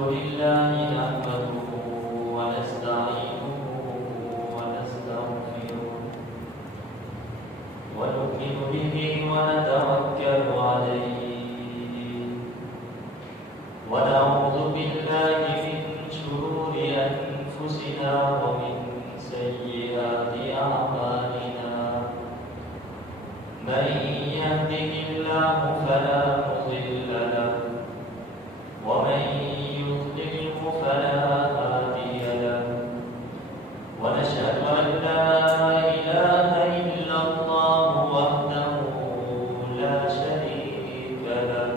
لله نحمده ونستعينه ونستغفره ونؤمن به ونتوكل عليه ونعوذ بالله من شرور أنفسنا ومن سيئات أعمالنا من يهده الله فلا مضل له ومن يضلله فلا هادي له ونشهد أن لا إله إلا الله وحده لا شريك له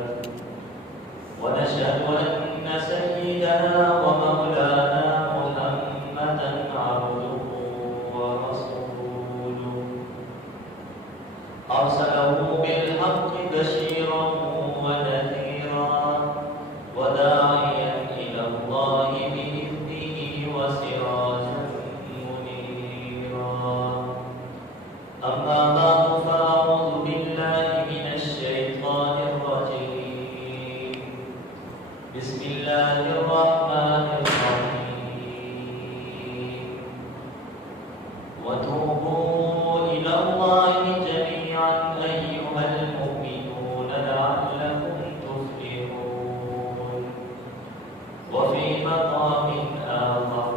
ونشهد أن سيدنا ومولانا محمدا عبده ورسوله أرسله بالحق بشيرا ونذيرا وداعيا إلى الله بإذنه وسراجا منيرا أما بعد فأعوذ بالله من الشيطان الرجيم بسم الله الرحمن الرحيم وتوبوا إلى الله جميعا أيها المؤمنون لعلكم تفلحون وفي مقام آخر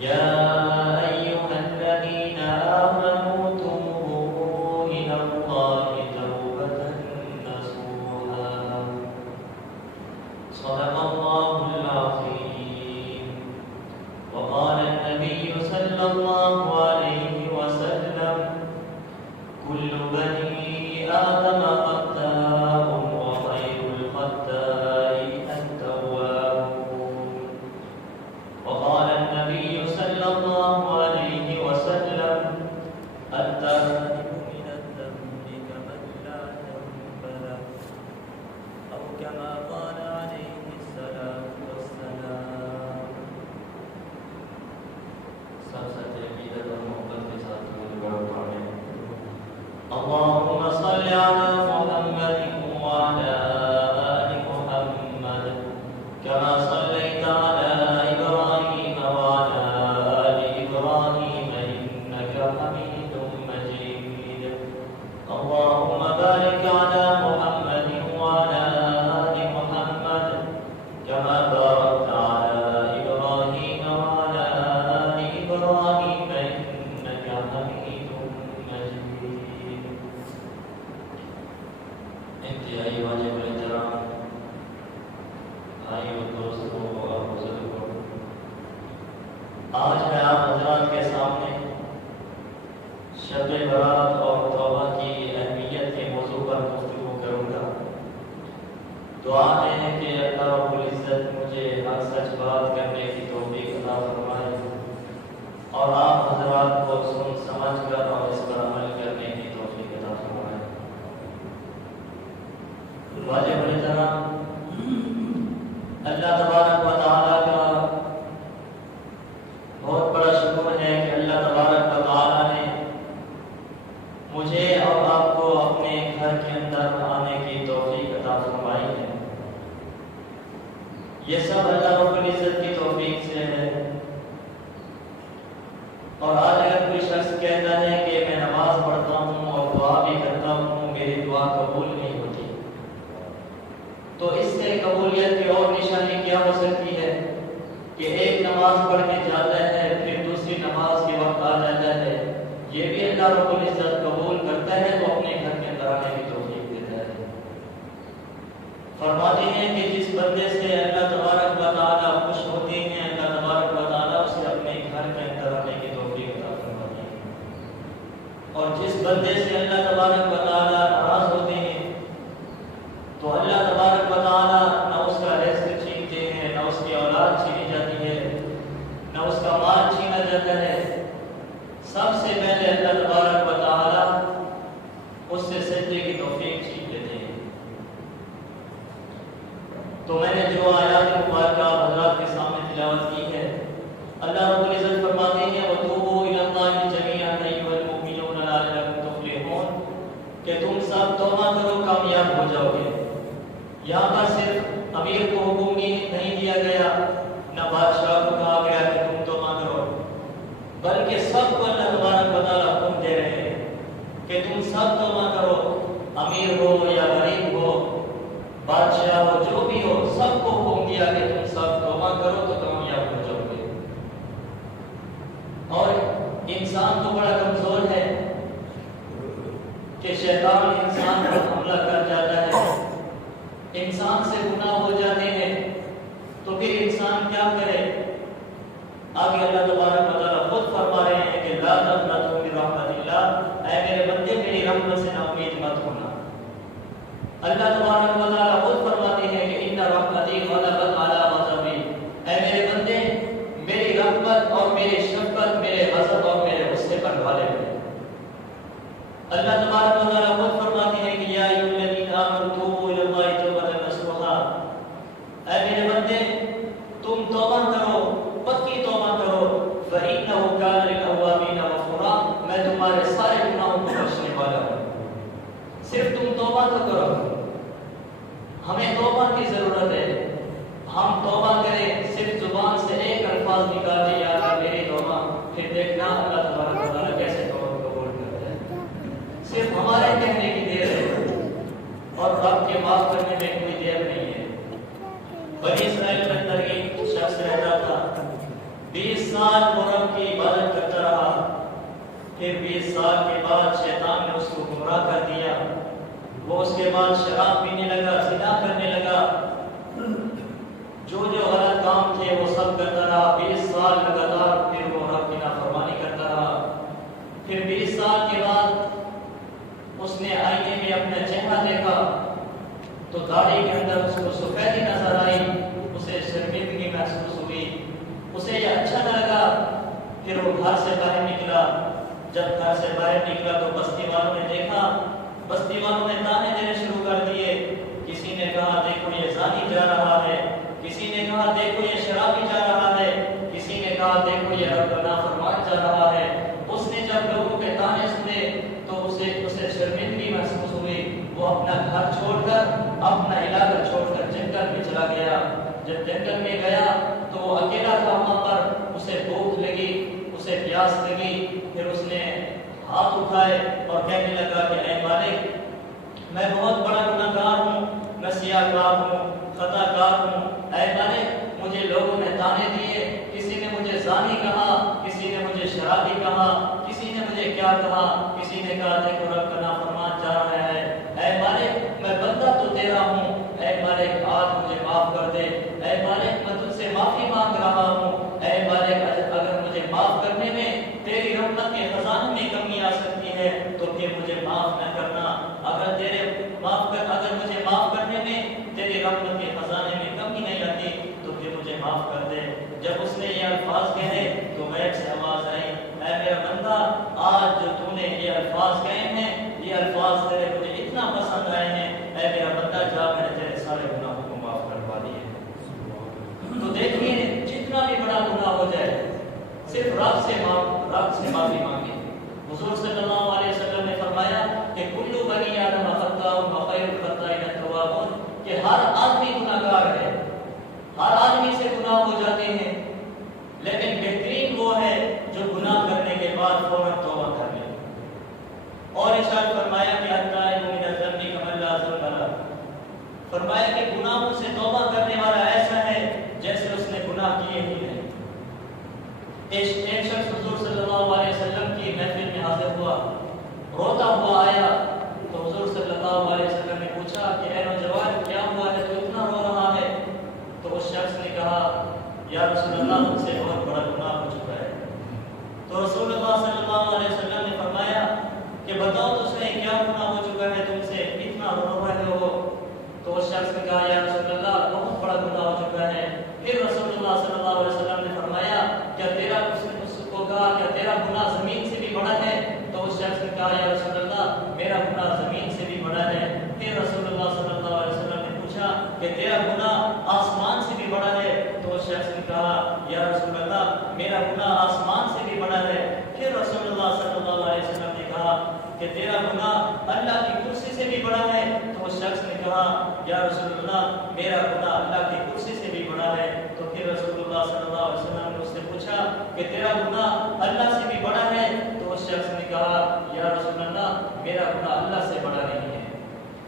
يا أيها الذين آمنوا توبوا إلى الله توبة نصوحا صدق الله العظيم وقال النبي صلى الله عليه وسلم كل بني آدم خطاء وخير الخطائين التوابون وقال النبي صلى الله عليه وسلم التائب من الذنب كمن لا ذنب له أو كما قال عليه الصلاة والسلام سب سچے عقیدت اور محبت کے ساتھ پڑھیں اللهم صل على محمد وعلى آل محمد كما صليت على إبراهيم وعلى آل إبراهيم إنك حميد مجيد اللهم بارك على محمد وعلى آل محمد كما باركت على إبراهيم وعلى آل إبراهيم إنك حميد مجيد انتہائی واجب الاحترام بھائیوں دوستوں اور بزرگوں، آج میں آپ حضرات کے سامنے شب برات اور توبہ کی اہمیت کے موضوع پر گفتگو کروں گا۔ دعا ہے کہ اللہ رب العزت مجھے حق سچ بات کرنے کی توفیق عطا فرمائے اور آپ حضرات کو سن سمجھ کر اور اس پر عمل کرنے کی توفیق عطا فرمائے۔ واجب الاحترام، اللہ تبارک و تعالیٰ کا بہت بڑا شکر ہے کہ اللہ تبارک و تعالیٰ نے مجھے اور آپ کو اپنے گھر کے اندر آنے کی توفیق عطا فرمائی ہے۔ یہ سب اللہ رب العزت کی توفیق سے ہے۔ اور آج اگر کوئی شخص کہتا ہے کہ میں نماز پڑھتا ہوں اور دعا بھی کرتا ہوں، میری دعا قبول نہیں ہوتی، تو اس سے قبولیت کی اور نشانی کیا ہو سکتی ہے کہ ایک نماز پڑھ کے جاتا ہے پھر دوسری نماز کے وقت آ جاتا ہے، یہ بھی اللہ رب العزت قبول کرتا ہے تو اپنے گھر کے اندر آنے کی توفیق دیتا ہے۔ فرماتے ہیں کہ جس بندے سے اللہ تبارک و تعالیٰ خوش ہوتے ہیں، اللہ تبارک و تعالیٰ اسے اپنے گھر کے اندر آنے کی توفیق عطا فرماتے ہیں، اور جس بندے سے اللہ تبارک و تعالیٰ ناراض ہوتے ہیں تو اللہ تبارک و تعالیٰ نہ اس کا رزق چھینتے ہیں، نہ اس کی اولاد چھینی جاتی ہے، نہ اس کا مال چھینا جاتا ہے، سب سے پہلے اللہ تبارک و تعالیٰ اس سے سجدے کی توفیق چھین لیتے ہیں۔ تو میں نے جو آیات مبارکہ حضرات کے سامنے تلاوت کی ہے، اللہ رب العزت فرماتے ہیں وَتُوبُوا إِلَى اللَّهِ جَمِيعًا أَيُّهَا الْمُؤْمِنُونَ لَعَلَّكُمْ تُفْلِحُونَ کہ تم سب توبہ کرو کامیاب ہو جاؤ گے۔ یہاں پر صرف امیر کو حکم نہیں دیا کہ تم سب توبہ کرو تو کامیاب ہو جاؤ گے۔ اور انسان تو بڑا کمزور ہے کہ شیطان انسان پر حملہ کر جاتا ہے، انسان سے گناہ ہو جاتے ہیں، تو پھر انسان کیا کرے؟ آگے اللہ تبارک و تعالیٰ خود فرما رہے ہیں کہ لا تقنطوا من رحمت اللہ، اے میرے بندے میری رحمت سے نا امید مت ہونا۔ اللہ تبارک و تعالیٰ خود فرماتے ہیں کہ ان رحمتی غلبت علی غضبی، اے میرے بندے میری رحمت اور میری شفقت میرے غضب اور میرے غصے پر غالب ہے۔ اللہ تبارک و تعالیٰ خود فرماتے ہیں کہ یا ایھا الذین آمنوا توبوا الی اللہ توبۃ نصوحا، اے میرے بندے تم توبہ کرو، پکی توبہ کرو، فإنہ کان للأوابین غفورا، میں تمہارے سارے گناہوں کو بخشنے والا ہوں۔ صرف تم توبہ تو کرو، ہمیں توبہ کی ضرورت ہے۔ ہم توبہ کریں، صرف زبان سے ایک الفاظ نکالے یا اللہ میری توبہ، پھر دیکھنا اللہ تبارک و تعالیٰ کیسے توبہ قبول کرتا ہے۔ صرف ہمارے کہنے کی دیر ہے اور رب کے معاف کرنے میں کوئی دیر نہیں ہے۔ بنی اسرائیل کے اندر ایک شخص رہتا تھا، 20 سال وہ رب کی عبادت کرتا رہا، پھر 20 سال کے بعد شیطان نے اس کو گمراہ کر دیا، وہ اس کے بعد شراب پینے لگا، زنا کرنے لگا، جو غلط کام تھے وہ سب کرتا رہا۔ 20 سال لگاتار پھر وہ رب کی نافرمانی کرتا رہا۔ پھر 20 سال کے بعد اس نے آئینے میں اپنا چہرہ دیکھا تو داڑھی کے اندر اس کو سفیدی نظر آئی، اسے شرمندگی محسوس ہوئی، اسے یہ اچھا نہ لگا۔ پھر وہ گھر سے باہر نکلا، جب گھر سے باہر نکلا تو بستی والوں نے دیکھا، بستی والوں نے تانے دینے شروع کر دیے۔ کسی نے کہا دیکھو یہ زانی جا رہا ہے، کسی نے کہا دیکھو یہ شرابی جا رہا ہے، کسی نے کہا دیکھو یہ رب کا نافرمان جا رہا ہے۔ اس نے جب لوگوں کے تانے سنے تو اسے شرمندگی محسوس ہوئی، وہ اپنا گھر چھوڑ کر، اپنا علاقہ چھوڑ کر جنگل میں چلا گیا۔ جب جنگل میں گیا تو وہ اکیلا تھا، وہاں پر اسے بھوک لگی، اسے پیاس لگی، پھر اس نے ہاتھ اٹھائے اور کہنے لگا کہ اے مالک میں بہت بڑا گناہ گار ہوں، میں سیاہ کار ہوں، خطا کار ہوں، اے مالک مجھے لوگوں نے تانے دیے، کسی نے مجھے زانی کہا، کسی نے مجھے شرابی کہا، کسی نے مجھے کیا کہا، کسی نے کہا دیکھو رب کا نافرمان جا رہا ہے، اے مالک میں بندہ تو تیرا ہوں، اے مالک آج مجھے معاف کر دے، اے مالک میں تجھ سے معافی مانگ رہا ہوں، اے مالک اگر مجھے معاف کرنے میں تیری رحمت کے خزانے میں کمی آ سکتی ہے تو پھر مجھے معاف نہ کرنا، اگر مجھے معاف کرنے میں تیری رحمت کے خزانے میں کمی نہیں آتی تو پھر مجھے معاف کر دے۔ جب اس نے یہ الفاظ کہے تو غیب سے آواز آئی، اے میرا بندہ آج جو تو نے یہ الفاظ کہے ہیں، یہ الفاظ تیرے مجھے اتنا پسند آئے ہیں، اے میرا بندہ جا میں نے تیرے سارے گناہوں کو معاف کروا دیے۔ تو دیکھیے جتنا بھی بڑا گناہ ہو جائے صرف رب سے معافی مانگے۔ حضور صلی اللہ علیہ وسلم نے فرمایا کہ کل بنی آدم خطاء وخیر الخطائین التوابون، کہ ہر آدمی گناہ گار ہے، ہر آدمی سے گناہ ہو جاتے ہیں، لیکن بہترین وہ ہے جو گناہ کرنے کے بعد فوراً توبہ کر لے۔ اور ارشاد فرمایا کہ التائب من الذنب کمن لا ذنب لہ، فرمایا کہ گناہوں سے توبہ کرنے والا ایسا ہے جیسے اس نے گناہ کیے ہی نہیں۔ ایک شخص حضور صلی اللہ علیہ وسلم کی محفل میں حاضر ہوا، روتا ہوا آیا تو حضور صلی اللہ علیہ وسلم نے پوچھا کہ اے نوجوان کیا ہوا ہے تو اتنا رو رہا ہے؟ تو اس شخص نے کہا یا رسول اللہ مجھ سے بہت بڑا گناہ ہو چکا ہے۔ تو رسول اللہ صلی اللہ علیہ وسلم نے فرمایا کہ بتاؤ تو صحیح کیا گناہ ہو چکا ہے تم سے اتنا رو رہے ہو؟ تو اس شخص نے کہا یا رسول اللہ بہت بڑا گناہ ہو چکا ہے۔ پھر رسول اللہ صلی اللہ علیہ وسلم نے فرمایا کیا تیرا گناہ زمین سے بھی بڑا ہے؟ تو اس شخص نے کہا یا رسول اللہ میرا گناہ زمین سے بھی بڑا ہے۔ پھر رسول اللہ صلی اللہ علیہ وسلم نے پوچھا کہ تیرا گناہ آسمان سے بھی بڑا ہے؟ تو اس شخص نے کہا یا رسول اللہ میرا گناہ آسمان سے بھی بڑا ہے۔ پھر رسول اللہ صلی اللہ علیہ وسلم نے کہا کہ تیرا گناہ اللہ کی کرسی سے بھی بڑا ہے؟ تو اس شخص نے کہا یا رسول اللہ میرا گناہ اللہ کی کرسی سے بھی بڑا ہے۔ تو پھر رسول اللہ صلی اللہ علیہ وسلم نے اس سے پوچھا کہ تیرا گناہ اللہ سے بھی بڑا ہے؟ تو اس شخص نے کہا یا رسول اللہ میرا گناہ اللہ سے بڑا نہیں ہے۔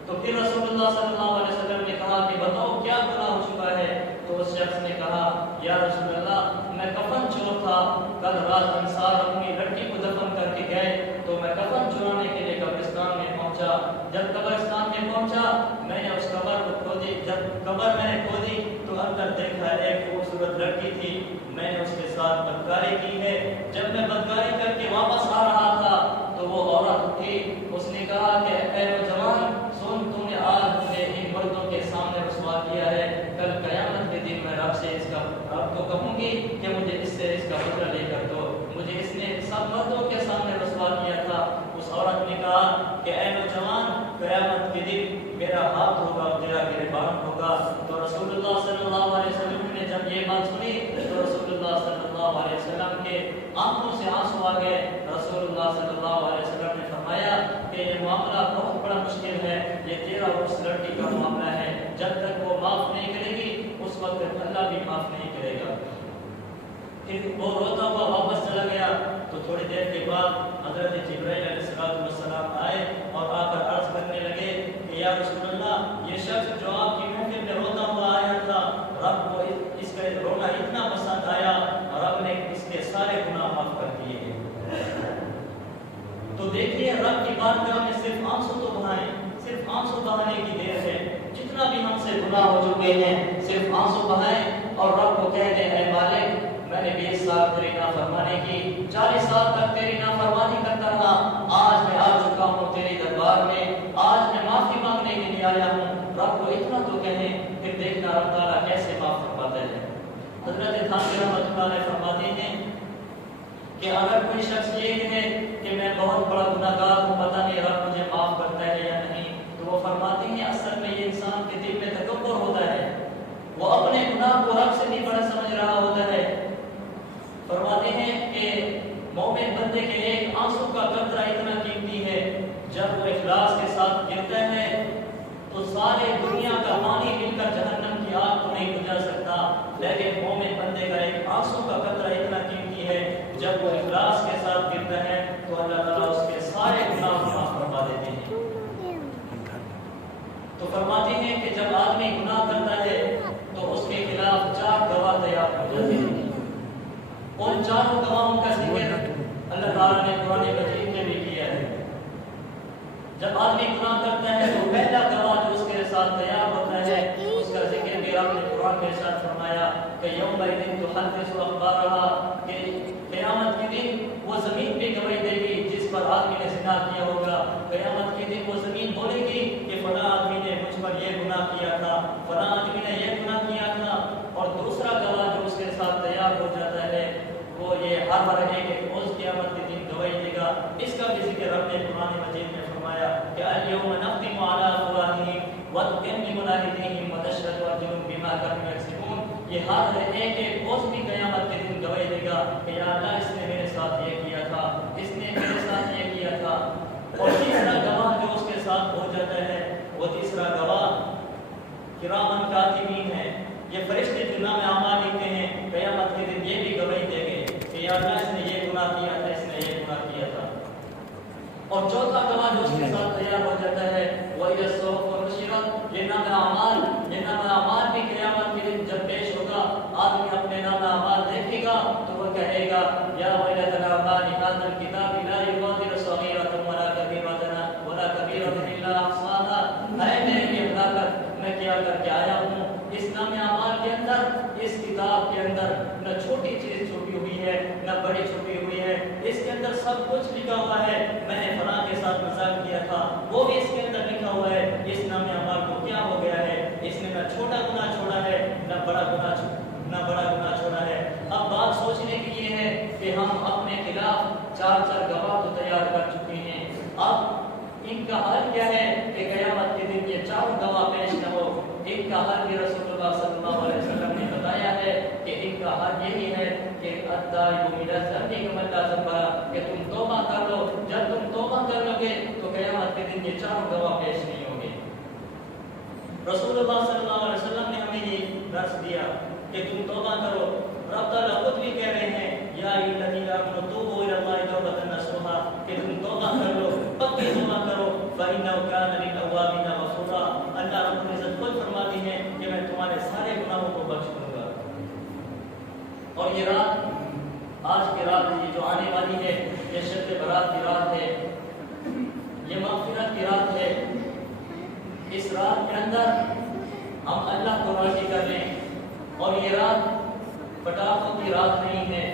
تو پھر رسول اللہ صلی اللہ علیہ وسلم نے کہا کہ بتاؤ کیا گناہ ہو چکا ہے؟ تو تو اس شخص نے کہا یا رسول اللہ میں کفن چور تھا، کل رات انصار اپنی لڑکی کو دفن کر کے گئے تو میں کفن چرانے کے لیے قبرستان میں پہنچا، جب قبرستان میں پہنچا میں نے اس قبر کو کھودی، جب قبر میں نے کھودی تو اندر دیکھا ایک خوبصورت لڑکی تھی، میں نے اس کے ساتھ بدکاری کی ہے، جب میں بدکاری کر کے واپس آ رہا تھا تو وہ عورت اٹھی، اس نے کہا کہ اے نوجوان سن، تو نے آج مجھے ان مردوں کے سامنے رسوا کیا ہے، کل قیامت کے دن میں رب سے رب کو کہوں گی کہ مجھے اس سے اس کا بدلہ لے کر دو، مجھے اس نے سب مردوں کے سامنے رسوا کیا تھا۔ اس عورت نے کہا کہ اے نوجوان قیامت کے دن میرا ہاتھ ہوگا اور تیرا گریبان ہوگا۔ تو رسول اللہ صلی اللہ علیہ وسلم نے جب یہ بات سنی تو رسول اللہ صلی اللہ علیہ وسلم کے آنکھوں سے آنسو آ گئے۔ رسول اللہ صلی اللہ علیہ وسلم نے فرمایا کہ یہ معاملہ بہت بڑا مشکل ہے، یہ تیرا اور اس لڑکی کا معاملہ ہے، جب تک وہ معاف نہیں کرے گی اس وقت اللہ بھی معاف نہیں کرے گا۔ پھر وہ روتا ہوا واپس چلا گیا تو تھوڑی دیر کے بعد حضرت جبرائیل علیہ السلام آئے اور آ کر عرض کرنے لگے کہ یا رسول اللہ یہ شخص جو آپ کی محفل میں روتا ہوا آیا تھا، رب کو اس کا رونا اتنا پسند آیا، رب نے اس کے سارے گناہ معاف کر دیے ہیں۔ تو دیکھیے رب کی بارگاہ میں صرف آنسو تو بہائیں، صرف آنسو بہانے کی دیر ہے، جتنا بھی ہم سے گناہ ہو چکے ہیں صرف آنسو بہائیں اور رب کو کہہ دیں اے مالک میں نے 20 سال تیری نافرمانی کی، 40 سال تک تیری نافرمانی کرتا رہا، آج میں آ چکا ہوں تیرے دربار میں، آج میں معافی مانگنے کے لیے آیا ہوں، رب کو اتنا تو کہیں، پھر دیکھنا رب تعالیٰ کیسے معاف فرماتا ہے۔ حضرت تھانوی رحمۃ اللہ علیہ فرماتے ہیں کہ اگر کوئی شخص یہ کہے کہ میں بہت بڑا گناہ گار ہوں، پتہ نہیں رب مجھے معاف کرتا ہے یا نہیں، تو وہ فرماتے ہیں اصل میں یہ انسان کے دل میں تکبر ہوتا ہے، وہ اپنے گناہ کو رب سے بھی بڑا سمجھ رہا ہوتا ہے۔ فرماتے ہیں کہ مومن بندے کے ایک آنسو کا قطرہ اتنا قیمتی ہے، جب وہ اخلاص کے ساتھ گرتا ہے تو سارے دنیا کا پانی مل کر جہنم کی آگ کو نہیں بجھا سکتا، لیکن مومن بندے کا ایک آنسو کا قطرہ اتنا قیمتی ہے، جب وہ اخلاص کے ساتھ گرتا ہے تو اللہ تعالیٰ اس کے سارے گناہ معاف فرما دیتے ہیں۔ تو فرماتے ہیں کہ جب آدمی گناہ کرتا ہے تو اس کے خلاف 4 گواہ تیار ہو جاتے ہیں، ان 4 گواہوں کا ذکر اللہ تعالیٰ نے قرآن مجید میں بھی کیا ہے۔ جب آدمی گناہ کرتا ہے تو پہلا گواہ جو اس کے ساتھ تیار ہوتا ہے اس کا ذکر بھی آپ نے قرآن کے ساتھ فرمایا کہ یوم الدین تحدث اخبارہا، کہ قیامت کے دن وہ زمین بھی گواہی دے گی جس پر آدمی نے زنا کیا ہوگا، قیامت کے دن وہ زمین بولے گی کہ فلاں آدمی نے مجھ پر یہ گناہ کیا تھا، فلاں آدمی نے یہ گناہ کیا تھا، اور دوسرا گواہ جو اس کے ساتھ تیار ہو جاتا ہے وہ یہ ہر ایک روز قیامت کے دن گواہی دے گا۔ اس کا بھی ذکر رب نے قرآن مجید میں فرمایا کہ الیوم نختم علی افواہہم وتکلمنا ایدیہم وتشہد ارجلہم بما کانوا یکسبون، یہ ہر ایک روز بھی قیامت کے دن گواہی دے گا کہ یا اللہ اس نے میرے ساتھ یہ کیا تھا، اس نے میرے ساتھ یہ کیا تھا۔ اور تیسرا گواہ جو اس کے ساتھ ہو جاتا ہے وہ تیسرا گواہ کرامن کاتبین ہے، یہ فرشتے جو نام اعمال لکھتے ہیں، قیامت کے دن یہ بھی گواہی دیں گے کہ یا اللہ اس نے یہ گناہ کیا تھا، اس نے یہ گناہ کیا تھا۔ اور چوتھا گواہ جو اس کے ساتھ تیار ہو جاتا ہے وہ یہ صحف و نشرت، یہ نام اعمال بھی قیامت کے دن جب پیش ہوگا، آدمی اپنے نام اعمال دیکھے گا تو وہ کہے گا یا ویلتنا ما لهذا الكتاب لا يغادر صغيرة ولا كبيرة الا احصاها، اے میری ہلاکت میں کیا کر کے آیا ہوں، اس نام اعمال کے اندر، اس کتاب کے اندر نہ چھوٹی چیز چھپی ہوئی ہے نہ بڑی چھپی ہوئی ہے، اس کے اندر سب کچھ لکھا ہوا ہے، میں نے فلاں کے ساتھ مذاق کیا تھا وہ بھی اس کے اندر لکھا ہوا ہے، اس نام اعمال کو کیا ہو گیا ہے، اس نے نہ چھوٹا گناہ چھوڑا ہے نہ بڑا گناہ چھوڑا ہے۔ اب بات سوچنے کی یہ ہے کہ ہم اپنے خلاف 4 گواہ تو تیار کر چکے ہیں، اب ان کا حل کیا ہے کہ قیامت کے دن یہ 4 گواہ پیش نہ ہو۔ ان کا حل بھی رسول اللہ صلی اللہ علیہ وسلم نے بتایا ہے کہ ان کا حل یہی ہے کہ التائب من الذنب کمن لا ذنب لہ، کہ تم توبہ کر لو، جب تم توبہ کر لو گے تو قیامت کے دن یہ 4 گواہ پیش نہیں ہوں گے۔ رسول اللہ صلی اللہ علیہ وسلم نے ہمیں یہ درس دیا کہ تم توبہ کرو، رب تعالیٰ خود بھی کہہ رہے ہیں یا ایھا الذین آمنوا توبوا الی اللہ توبۃ نصوحا، کہ تم توبہ کر لو، پکی توبہ کرو، فإنہ کان للأوابین غفورا، اللہ رب العزت خود فرماتی ہیں کہ میں تمہارے سارے گناہوں گناہوں کو بخش دوں گا۔ اور یہ رات، آج کی رات یہ جو آنے والی ہے، یہ شب برات کی رات ہے، یہ مغفرت کی رات ہے۔ اس رات کے اندر ہم اللہ کو راضی کر لیں، اور یہ رات پٹاخوں کی رات نہیں ہے،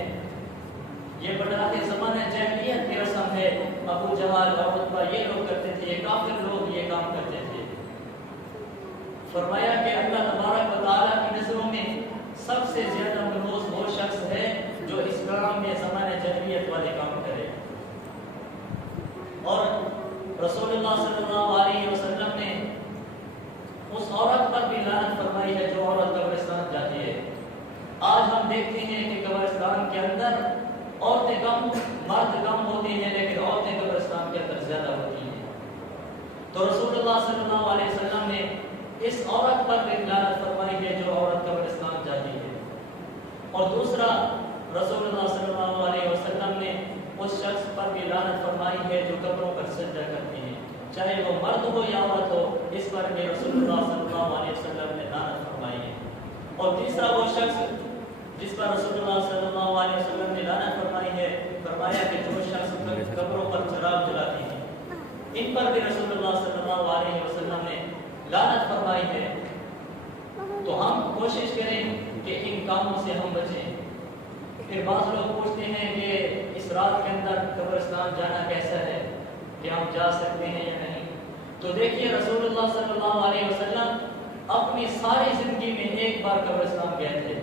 یہ پٹاخے زمانہ جاہلیت کی رسم ہے۔ ابو جہل اور عتبہ یہ لوگ کرتے تھے، یہ کافر لوگ یہ کام کرتے تھے۔ فرمایا کہ اللہ تبارک و تعالیٰ کی نظروں میں سب سے زیادہ ملوث وہ شخص ہے جو اسلام میں زمانہ جاہلیت والے کام کرے۔ اور رسول اللہ صلی اللہ علیہ وسلم نے اس عورت پر بھی لعنت فرمائی ہے جو عورت قبرستان جاتی ہے۔ آج ہم دیکھتے ہیں کہ قبرستان کے اندر عورتیں کم، مرد کم ہوتے ہیں، لیکن عورتیں قبرستان کے اندر زیادہ ہوتی ہیں۔ تو رسول اللہ صلی اللہ علیہ وسلم نے اس عورت پر بھی لعنت فرمائی ہے جو عورت قبرستان جاتی ہے۔ اور دوسرا، رسول اللہ صلی اللہ علیہ وسلم نے اس شخص پر بھی لعنت فرمائی ہے جو قبروں پر سجدہ کرتے ہیں، چاہے وہ مرد ہو یا عورت ہو، اس پر بھی رسول اللہ صلی اللہ علیہ وسلم نے لعنت فرمائی ہے۔ اور تیسرا وہ شخص جس پر رسول اللہ صلی اللہ علیہ وسلم نے لعنت فرمائی ہے، فرمایا کہ جو شخص قبروں پر چراغ جلاتے ہیں، ان پر بھی رسول اللہ صلی اللہ علیہ وسلم نے لعنت فرمائی ہے۔ تو ہم کوشش کریں کہ ان کاموں سے ہم بچیں۔ پھر بعض لوگ پوچھتے ہیں کہ اس رات کے اندر قبرستان جانا کیسا ہے، کہ ہم جا سکتے ہیں یا نہیں؟ تو دیکھیے، رسول اللہ صلی اللہ علیہ وسلم اپنی ساری زندگی میں ایک بار قبرستان گئے تھے۔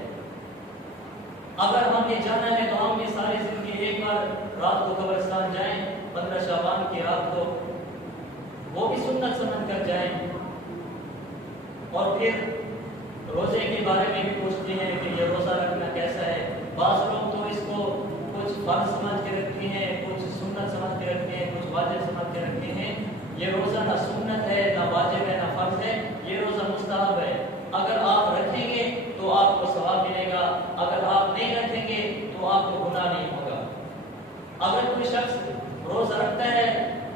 اگر ہم نے جانا ہے تو ہم نے ساری زندگی ایک بار رات کو قبرستان جائیں، 15 شعبان کی رات کو، وہ بھی سنت سمجھ کر جائیں۔ اور پھر روزے کے بارے میں بھی پوچھتے ہیں کہ یہ روزہ رکھنا کیسا ہے۔ بعض لوگ تو اس کو کچھ فرض سمجھ کے رکھتے ہیں، کچھ سنت سمجھ کے رکھتے ہیں، کچھ واجب سمجھ کے رکھتے ہیں۔ یہ روزہ نہ سنت ہے، نہ واجب ہے، نہ فرض ہے، یہ روزہ مستحب ہے۔ اگر آپ رکھیں گے تو آپ کو ثواب ملے گا، اگر آپ نہیں رکھیں گے تو آپ کو گناہ نہیں ہوگا۔ اگر کوئی شخص روزہ رکھتا ہے،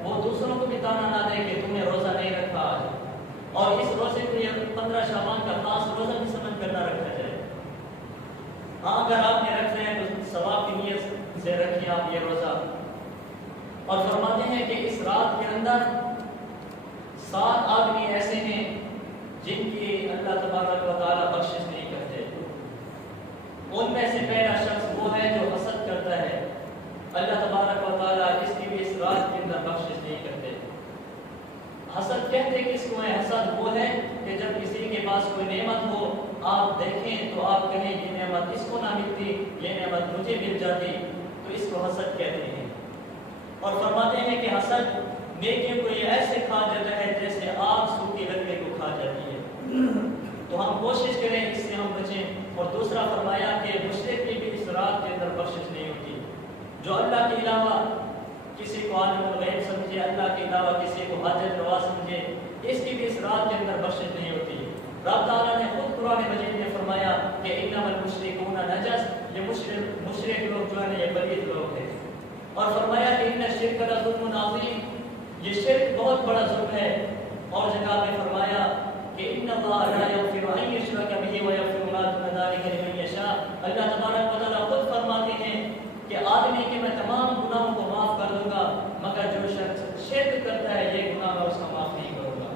وہ دوسروں کو بھی تانا نہ دے کہ تم نے روزہ نہیں رکھا آج، اور اس روزے کو یہ 15 شعبان کا خاص روزہ بھی سمجھ کر نہ رکھا جائے۔ ہاں، اگر آپ نے رکھنا ہے تو ثواب کی نیت سے رکھیں آپ یہ روزہ۔ اور فرماتے ہیں کہ اس رات کے اندر 7 آدمی ایسے ہیں جن کی اللہ تبارک و تعالیٰ بخشش نہیں کرتے۔ ان میں سے پہلا شخص وہ ہے جو حسد کرتا ہے، اللہ تبارک و تعالیٰ اس کی بھی اس رات کے اندر بخشش نہیں کرتے۔ حسد کہتے کس کو ہے؟ حسد وہ ہے کہ جب کسی کے پاس کوئی نعمت ہو، آپ دیکھیں تو آپ کہیں یہ نعمت اس کو نہ ملتی، یہ نعمت مجھے مل جاتی، تو اس کو حسد کہتے ہیں۔ اور فرماتے ہیں کہ حسد نیکیوں کو یہ ایسے کھا جاتا ہے جیسے آگ سوکھی لکڑی کو کھا جاتی ہے۔ تو ہم کوشش کریں اس سے ہم بچیں۔ اور دوسرا فرمایا کہ مشرک کی بھی اس رات کے اندر بخشش نہیں ہوتی۔ جو اللہ کے علاوہ کسی کو عالم الغیب سمجھے، اللہ کے علاوہ کسی کو حاجت روا سمجھے، اس کی بھی اس رات کے اندر بخشش نہیں ہوتی۔ رب تعالیٰ نے خود قرآن مجید میں فرمایا کہ انما المشرکون نجس، یہ مشرک لوگ جو ہیں یہ پلید لوگ ہیں۔ اور فرمایا کہ ان الشرک لظلم عظیم، یہ شرک بہت بڑا ظلم ہے۔ اور جگہ میں فرمایا کہ ان اللہ لا یغفر ان یشرک بہ ویغفر ما دون ذلک لمن یشاء، اللہ تبارک و تعالیٰ خود فرماتے ہیں کہ آدمی کے میں تمام گناہوں کو معاف کر دوں گا، مگر جو شخص شرک کرتا ہے یہ گناہ میں اس کا معاف نہیں کروں گا۔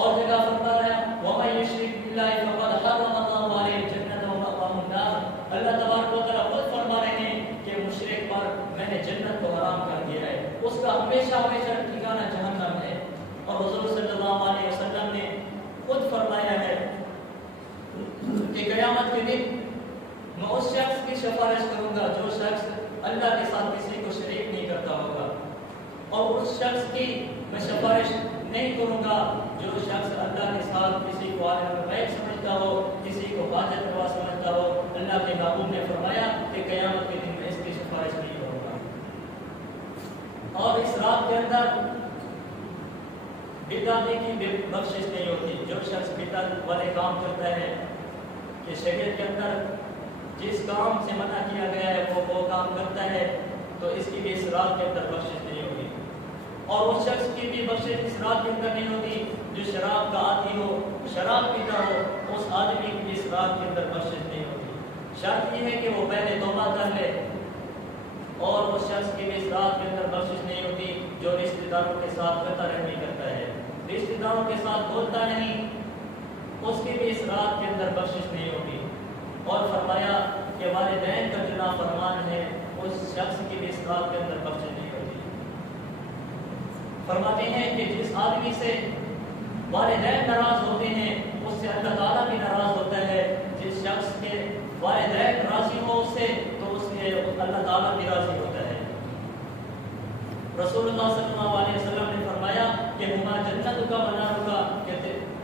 اور جگہ فرمایا وَمَن يُشْرِكْ بِاللَّهِ فَقَدْ حَرَّمَ اللَّهُ عَلَيْهِ الْجَنَّةَ وَمَأْوَاهُ النَّارُ، اللہ تبارک و تعالیٰ خود فرما رہے ہیں کہ مشرک پر میں نے جنت کو حرام کر دیا ہے، اس کا ہمیشہ ہمیشہ ٹھکانہ جہنم ہے۔ اور حضور صلی اللہ علیہ وسلم نے خود فرمایا ہے کہ قیامت کے دن میں اس شخص کی سفارش کروں گا جو شخص اللہ کے ساتھ کسی کو شریک نہیں کرتا ہوگا، اور اس شخص کی میں سفارش نہیں کروں گا جو شخص اللہ کے ساتھ کسی کو عالم الغیب سمجھتا ہو، کسی کو حاجت روا سمجھتا ہو۔ اللہ کے محبوب نے فرمایا کہ قیامت کے دن میں اس کی سفارش نہیں کروں گا۔ اور اس رات کے اندر بدعتی کی بخشش نہیں ہوتی۔ جو شخص بدعت والے کام کرتا ہے کہ شریعت کے اندر جس کام سے منع کیا گیا ہے وہ کام کرتا ہے، تو اس کی بھی اس رات کے اندر بخشش نہیں ہوگی۔ اور اس شخص کی بھی بخشش اس رات کے اندر نہیں ہوتی جو شراب کا عادی ہو، شراب پیتا ہو، اس آدمی اندر بخشش نہیں ہوتی۔ شرط یہ ہے کہ وہ پہلے توبہ کر لے، اور اس شخص کی بھی اس رات کے اندر بخشش نہیں ہوتی جو رشتہ داروں کے ساتھ قطع رحمی کرتا ہے، رشتہ داروں کے ساتھ بولتا نہیں، اس کی بھی اس رات کے اندر بخشش نہیں ہوتی۔ اور فرمایا کہ والدین کا جو نافرمان ہے اس شخص کی بھی اس رات کے اندر بخشش نہیں ہوتی۔ فرماتے ہیں کہ جس آدمی سے والدین ناراض ہوتے ہیں اس سے اللہ تعالیٰ بھی ناراض ہوتا ہے، جس شخص کے والدین راضی ہو اس سے تو اس سے اللہ تعالیٰ بھی راضی ہوتا ہے۔ رسول اللہ صلی اللہ علیہ وسلم نے فرمایا کہ ہما جنت کا بنا ہوگا، کہ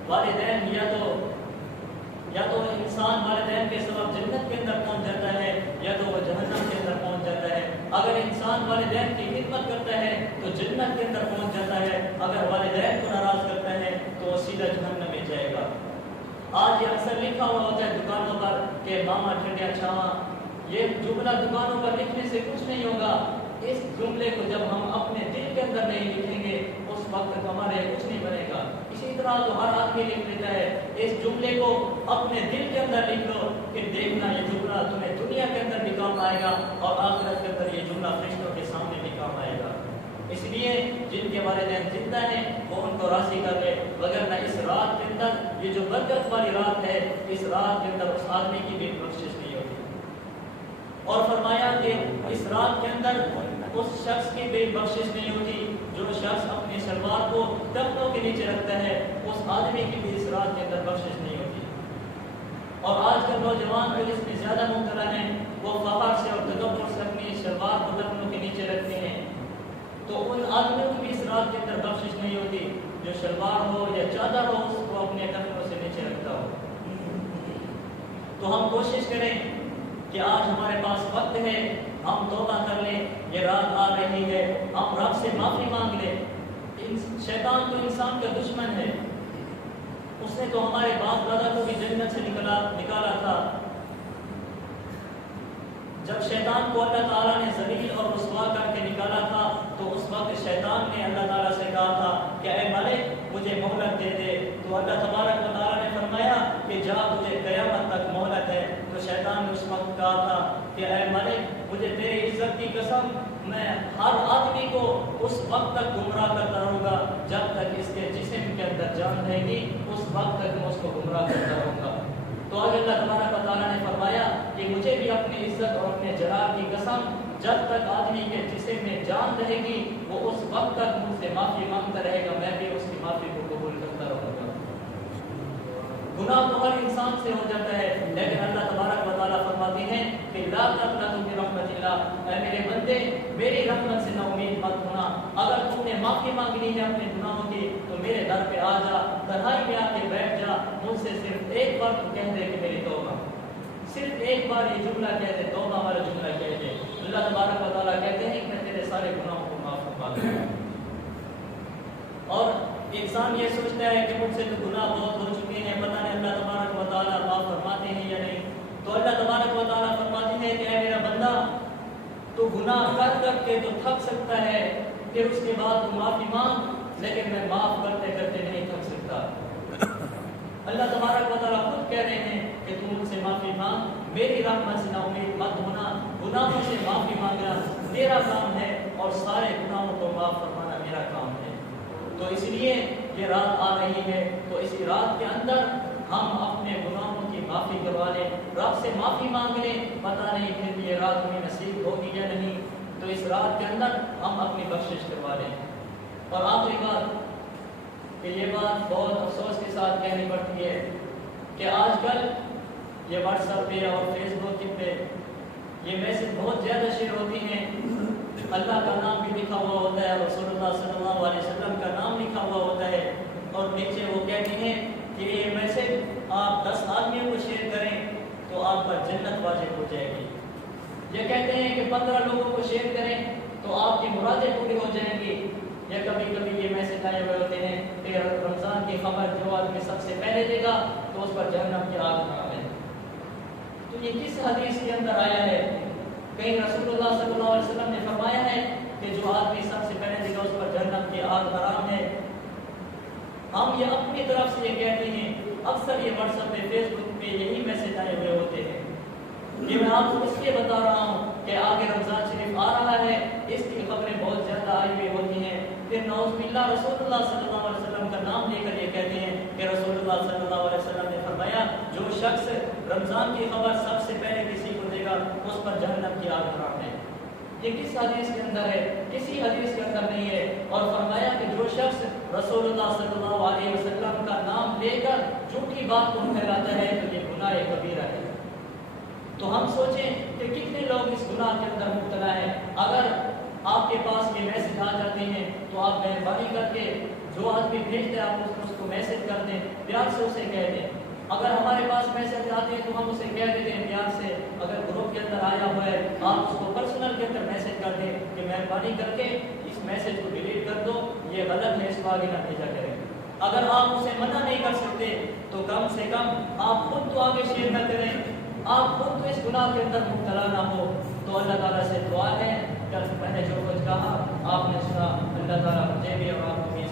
والدین یا تو انسان والدین کے سبب جنت کے اندر پہنچ جاتا ہے یا تو وہ جہنم کے اندر پہنچ جاتا ہے۔ اگر انسان والدین کی خدمت کرتا ہے تو جنت کے اندر پہنچ جاتا ہے، اگر والدین کو ناراض کرتا ہے تو وہ سیدھا جہنم میں جائے گا۔ آج یہ اکثر لکھا ہوا ہوتا ہے دکانوں پر کہ ماما ٹھنڈیا چھاواں، یہ جملہ دکانوں پر لکھنے سے کچھ نہیں ہوگا۔ اس جملے کو جب ہم اپنے دل کے اندر نہیں لکھیں گے اس وقت تک ہمارے کچھ نہیں بنے گا۔ اسی طرح تو ہر آدمی لکھ لیتا ہے، اس جملے کو اپنے دل کے اندر لکھ لو کہ دیکھنا یہ جملہ تمہیں دنیا کے اندر بھی کام آئے گا اور آخرت کے اندر یہ جملہ فرشتوں کے سامنے بھی کام آئے گا۔ اس لیے جن کے والدین زندہ ہیں وہ ان کو راضی کر لے، وگرنہ اس رات کے اندر یہ جو برکت والی رات ہے اس رات کے اندر اس آدمی کی بھی بخشش نہیں ہوتی۔ اور فرمایا کہ اس رات کے اندر اس شخص کی بھی بخشش نہیں ہوتی جو شخص اپنی شلوار کو ٹخنوں کے نیچے رکھتا ہے، اس آدمی کی بھی اس رات کے اندر بخشش نہیں ہوتی۔ اور آج کل نوجوان جو اس میں زیادہ مبتلا ہیں وہ فخر سے اور تکبر سے اپنی شلوار کو ٹخنوں کے نیچے رکھتے ہیں، تو ان آدمیوں کی بھی اس رات کے اندر بخشش نہیں ہوتی جو شلوار ہو یا چادر ہو اس کو اپنے ٹخنوں سے نیچے رکھتا ہو۔ تو ہم کوشش کریں کہ آج ہمارے پاس وقت ہے، ہم توبہ کر لیں، یہ رات آ رہی ہے، ہم رب سے معافی مانگ لیں۔ شیطان تو انسان کا دشمن ہے، اس نے تو ہمارے باپ دادا کو بھی جنت سے نکالا تھا۔ جب شیطان کو اللہ تعالیٰ نے ذلیل اور رسوا کر کے نکالا تھا تو اس وقت شیطان نے اللہ تعالیٰ سے کہا تھا کہ اے ملک مجھے مہلت دے دے، تو اللہ تبارک و تعالیٰ نے فرمایا کہ جا تجھے قیامت تک مہلت ہے۔ تو شیطان نے اس وقت کہا تھا کہ اے ملک مجھے تیری عزت کی قسم میں ہر آدمی کو اس وقت تک گمراہ کرتا رہوں گا جب تک اس کے جسم کے اندر جان رہے گی، اس وقت تک میں اس کو گمراہ کرتا رہوں گا۔ تو آگے اللہ تبارک و تعالیٰ نے فرمایا کہ مجھے بھی اپنی عزت اور اپنے جلال کی قسم جب تک آدمی کے جسم میں جان رہے گی وہ اس وقت تک مجھ سے معافی مانگتا رہے گا، میں بھی اس کی معافی کو قبول کرتا رہوں گا۔ گناہ تو ہر انسان سے ہو جاتا ہے، لیکن اللہ تبارک و تعالیٰ فرماتے ہیں کہ لا تقنطوا من رحمت اللہ، اے میرے بندے میری رحمت سے نا امید مت ہونا۔ اگر تم نے معافی مانگنی ہے اپنے گناہوں کی تو میرے در پہ آ جا، تنہائی میں آ کے بیٹھ جا، مجھ سے صرف ایک بار تو کہہ دے کہ میری توبہ، صرف ایک بار یہ جملہ کہہ دے، توبہ والا جملہ کہہ دے، اللہ تبارک و تعالیٰ کہتے ہیں کہ میں تیرے سارے گناہوں کو معاف فرما دوں گا۔ اور انسان یہ سوچتا ہے کہ مجھ سے تو گناہ بہت ہو چکے ہیں، پتہ نہیں اللہ تبارک و تعالیٰ معاف فرماتے ہیں یا نہیں۔ تو اللہ تبارک و تعالیٰ فرماتے ہیں کہ اے میرا بندہ تو گناہ کر کر کے تو تھک سکتا ہے، پھر اس کے بعد تو معافی مانگ، لیکن میں معاف کرتے کرتے نہیں تھک سکتا۔ اللہ تبارک و تعالیٰ خود کہہ رہے ہیں کہ تم مجھ سے معافی مانگ، میری رحمت سے نا امید مت ہونا، گناہوں سے معافی مانگنا میرا کام ہے اور سارے گناہوں کو معاف فرمانا میرا کام ہے۔ تو اس لیے یہ رات آ رہی ہے تو اسی رات کے اندر ہم اپنے گناہوں کی معافی کروا لیں، رب سے معافی مانگ لیں، پتہ نہیں پھر یہ رات ہمیں نصیب ہوگی یا نہیں، تو اس رات کے اندر ہم اپنی بخشش کروا لیں۔ اور آخری بات کہ یہ بات بہت افسوس کے ساتھ کہنی پڑتی ہے کہ آج کل یہ واٹس ایپ پہ اور فیس بک پہ یہ میسج بہت زیادہ شیئر ہوتی ہیں، اللہ کا نام بھی لکھا ہوا ہوتا ہے، رسول اللہ صلی اللہ علیہ وسلم کا نام لکھا ہوا ہوتا ہے، اور نیچے وہ کہتے ہیں کہ یہ میسج آپ 10 آدمیوں کو شیئر کریں تو آپ پر جنت واجب ہو جائے گی۔ یہ کہتے ہیں کہ 15 لوگوں کو شیئر کریں تو آپ کی مرادیں پوری ہو جائیں گی۔ یا کبھی کبھی یہ میسج آئے ہوئے ہوتے ہیں کہ رمضان کی خبر جو آدمی سب سے پہلے دے گا تو اس پر جہنم کی آگ حرام ہے۔ تو یہ کس حدیث کے اندر آیا ہے؟ کہیں رسول اللہ صلی اللہ علیہ وسلم نے فرمایا ہے کہ جو آدمی سب سے پہلے دے گا اس پر جہنم کی آگ حرام ہے؟ ہم یہ اپنی طرف سے یہ کہتے ہیں، اکثر یہ واٹس ایپ پہ فیس بک پہ یہی میسج آئے ہوئے ہوتے ہیں آپ کو اس لیے بتا رہا ہوں کہ آگے رمضان شریف آ رہا ہے، اس کی خبریں بہت زیادہ آئی ہوئی ہوتی ہیں۔ پھر نعوذ باللہ رسول اللہ صلی اللہ علیہ وسلم کا نام لے کر یہ کہتے ہیں کہ رسول اللہ صلی اللہ علیہ وسلم نے فرمایا جو شخص رمضان کی خبر سب سے پہلے کسی کو دے گا اس پر جہنم کی آگ حرام ہے۔ یہ کس حدیث کے اندر ہے؟ کسی حدیث کے اندر نہیں ہے۔ اور فرمایا کہ جو شخص رسول اللہ صلی اللہ علیہ وسلم کا نام لے کر جھوٹی بات کو پھیلاتا ہے تو یہ گناہ کبیرہ ہے۔ تو ہم سوچیں کہ کتنے لوگ اس گناہ کے اندر مبتلا ہیں۔ اگر آپ کے پاس یہ میسج آ جاتے ہیں تو آپ مہربانی کر کے جو آدمی بھیجتے ہیں آپ اس کو میسج کر دیں، پیار سے اسے کہہ دیں۔ اگر ہمارے پاس میسج آتے ہیں تو ہم اسے کہہ دیتے ہیں پیار سے، اگر گروپ کے اندر آیا ہوا ہے آپ اس کو پرسنل کے اندر میسج کر دیں کہ مہربانی کر کے اس میسج کو ڈیلیٹ کر دو، یہ غلط ہے، اس کو آگے نہ بھیجا کریں۔ اگر آپ اسے منع نہیں کر سکتے تو کم سے کم آپ خود تو آگے شیئر نہ کریں، آپ خود تو اس گناہ کے اندر مبتلا نہ ہو۔ تو اللہ تعالیٰ سے دعا ہے کہ میں نے جو کچھ کہا آپ نے سنا، اللہ تعالیٰ مجھے بھی اور آپ کو بھی